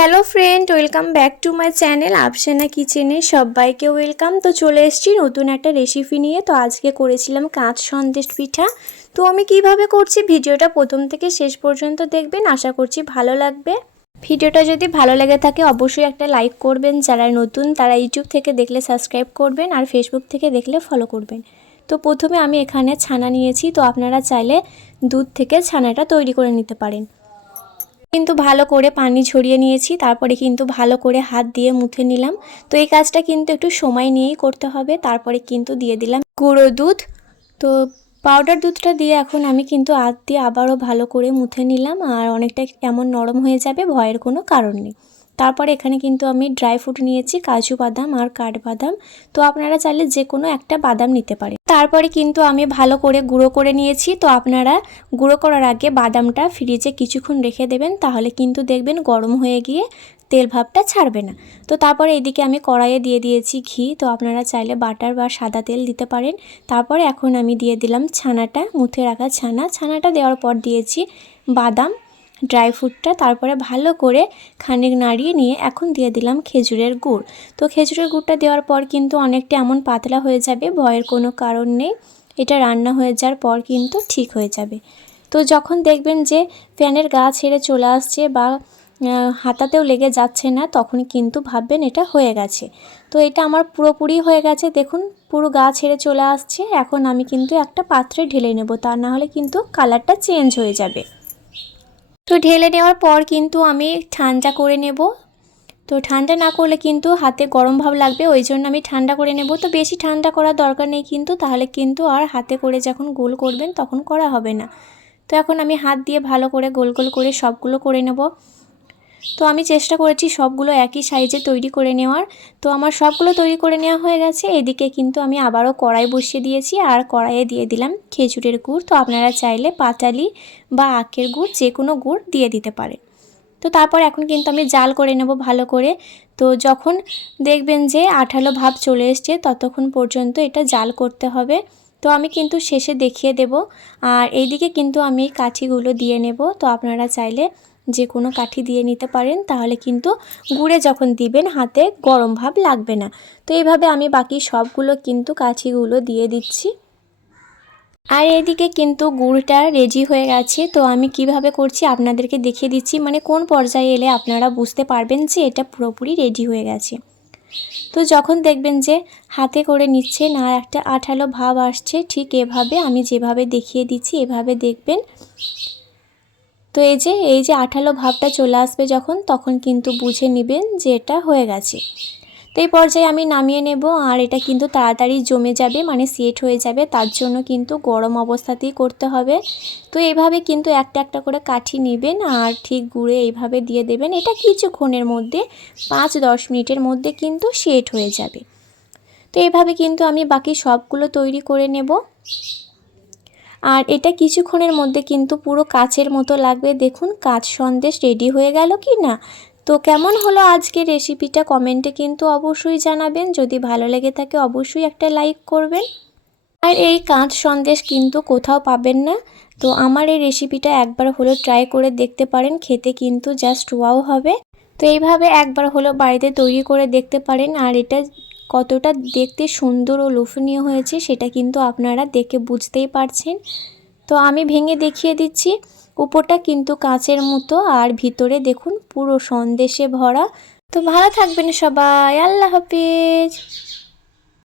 Hello friend, welcome back to my channel Afsana কিচেনে সবাইকে welcome. তো চলে এসেছি নতুন একটা রেসিপি নিয়ে। তো আজকে করেছিলাম কাঁচ সন্দেশ পিঠা। তো আমি কীভাবে করছি ভিডিওটা প্রথম থেকে শেষ পর্যন্ত দেখবেন, আশা করছি ভালো লাগবে। ভিডিওটা যদি ভালো লেগে থাকে, অবশ্যই একটা লাইক করবেন। যারা নতুন, তারা ইউটিউব থেকে দেখলে সাবস্ক্রাইব করবেন আর ফেসবুক থেকে দেখলে ফলো করবেন। তো প্রথমে আমি এখানে ছানা নিয়েছি। তো আপনারা চাইলে দুধ থেকে ছানাটা তৈরি করে নিতে পারেন। কিন্তু ভালো করে পানি ঝরিয়ে নিয়েছি, তারপরে কিন্তু ভালো করে হাত দিয়ে মুথে নিলাম। তো এই কাজটা কিন্তু একটু সময় নিয়েই করতে হবে, তারপরে কিন্তু দিয়ে দিলাম গুঁড়ো দুধ। তো পাউডার দুধটা দিয়ে এখন আমি কিন্তু হাত দিয়ে আবারও ভালো করে মুথে নিলাম, আর অনেকটা এমন নরম হয়ে যাবে, ভয়ের কোনো কারণ নেই। তারপরে এখানে কিন্তু আমি ড্রাই ফ্রুট নিয়েছি, কাজু বাদাম আর কাঠবাদাম। তো আপনারা চাইলে যে কোনো একটা বাদাম নিতে পারেন। তারপরে কিন্তু আমি ভালো করে গুঁড়ো করে নিয়েছি। তো আপনারা গুঁড়ো করার আগে বাদামটা ফ্রিজে কিছুক্ষণ রেখে দেবেন, তাহলে কিন্তু দেখবেন গরম হয়ে গিয়ে তেল ভাবটা ছাড়বে না। তো তারপরে এদিকে আমি কড়াইয়ে দিয়ে দিয়েছি ঘি। তো আপনারা চাইলে বাটার বা সাদা তেল দিতে পারেন। তারপরে এখন আমি দিয়ে দিলাম ছানাটা, মুথে রাখা ছানা। ছানাটা দেওয়ার পর দিয়েছি বাদাম ড্রাই ফ্রুটটা তারপরে ভালো করে খানিক নাড়িয়ে নিয়ে এখন দিয়ে দিলাম খেজুরের গুড়। তো খেজুরের গুড়টা দেওয়ার পর কিন্তু অনেকটা এমন পাতলা হয়ে যাবে, ভয়ের কোনো কারণ নেই। এটা রান্না হয়ে যাওয়ার পর কিন্তু ঠিক হয়ে যাবে। তো যখন দেখবেন যে ফ্যানের গা ছেড়ে চলে আসছে বা হাতাতেও লেগে যাচ্ছে না, তখন কিন্তু ভাববেন এটা হয়ে গেছে। তো এটা আমার পুরোপুরি হয়ে গেছে। দেখুন, পুরো গা ছেড়ে চলে আসছে। এখন আমি কিন্তু একটা পাত্রে ঢেলে নেব। তা না হলে কিন্তু কালারটা চেঞ্জ হয়ে যাবে। তো ঢেলে নেওয়ার পর কিন্তু আমি ঠান্ডা করে নেব। তো ঠান্ডা না করলে কিন্তু হাতে গরম ভাব লাগবে, ওই জন্য আমি ঠান্ডা করে নেব। তো বেশি ঠান্ডা করার দরকার নেই কিন্তু, তাহলে কিন্তু আর হাতে করে যখন গোল করবেন তখন করা হবে না। তো এখন আমি হাত দিয়ে ভালো করে গোল গোল করে সবগুলো করে নেব। তো আমি চেষ্টা করেছি সবগুলো একই সাইজে তৈরি করে নেওয়ার। তো আমার সবগুলো তৈরি করে নেওয়া হয়ে গেছে। এদিকে কিন্তু আমি আবারও কড়াই বসিয়ে দিয়েছি আর কড়াইয়ে দিয়ে দিলাম খেজুরের গুড়। তো আপনারা চাইলে পাটালি বা আখের গুড় যে কোনো গুড় দিয়ে দিতে পারেন। তো তারপর এখন কিন্তু আমি জাল করে নেব ভালো করে। তো যখন দেখবেন যে আঠালো ভাব চলে এসছে, ততক্ষণ পর্যন্ত এটা জাল করতে হবে। তো আমি কিন্তু শেষে দেখিয়ে দেব। আর এইদিকে কিন্তু আমি কাঠিগুলো দিয়ে নেব। তো আপনারা চাইলে যে কোনো কাঠি দিয়ে নিতে পারেন, তাহলে কিন্তু গুড়ে যখন দিবেন হাতে গরম ভাব লাগবে না। তো এইভাবে আমি বাকি সবগুলো কিন্তু কাঠিগুলো দিয়ে দিচ্ছি। আর এদিকে কিন্তু গুড়টা রেজি হয়ে গেছে। তো আমি কীভাবে করছি আপনাদেরকে দেখিয়ে দিচ্ছি। মানে কোন পর্যায়ে এলে আপনারা বুঝতে পারবেন যে এটা পুরোপুরি রেডি হয়ে গেছে। তো যখন দেখবেন যে হাতে করে নিচ্ছে না একটা আঠালো ভাব আসছে, ঠিক এভাবে আমি যেভাবে দেখিয়ে দিচ্ছি, এভাবে দেখবেন তো এই যে এই যে আঠালো ভাবটা চলে আসবে যখন, তখন কিন্তু বুঝে নেবেন যে এটা হয়ে গেছে। তো এই পর্যায়ে আমি নামিয়ে নেব, আর এটা কিন্তু তাড়াতাড়ি জমে যাবে মানে সেট হয়ে যাবে, তার জন্য কিন্তু গরম অবস্থাতেই করতে হবে। তো এইভাবে কিন্তু একটা একটা করে কাঠি নেবেন, আর ঠিক গুঁড়ে এইভাবে দিয়ে দেবেন। এটা কিছুক্ষণের মধ্যে, পাঁচ দশ মিনিটের মধ্যে কিন্তু সেট হয়ে যাবে। তো এইভাবে কিন্তু আমি বাকি সবগুলো তৈরি করে নেব। আর এটা কিছুক্ষণের মধ্যে কিন্তু পুরো কাচের মতো লাগবে। দেখুন কাচ সন্দেশ রেডি হয়ে গেল কি না? তো কেমন হলো আজকে রেসিপিটা কমেন্টে কিন্তু অবশ্যই জানাবেন। যদি ভালো লেগে থাকে অবশ্যই একটা লাইক করবেন। আর এই কাঁচ সন্দেশ কিন্তু কোথাও পাবেন না। তো আমার এই রেসিপিটা একবার হলো ট্রাই করে দেখতে পারেন। খেতে কিন্তু জাস্ট ওয়াও হবে। তো এইভাবে একবার হলো বাড়িতে তৈরি করে দেখতে পারেন। আর এটা কতটা দেখতে সুন্দর ও লোভনীয় হয়েছে সেটা কিন্তু আপনারা দেখে বুঝতেই পারছেন। তো আমি ভেঙে দেখিয়ে দিচ্ছি, উপরটা কিন্তু কাঁচের মতো আর ভিতরে দেখুন পুরো সন্দেশে ভরা। তো ভালো থাকবেন সবাই, আল্লাহ হাফিজ।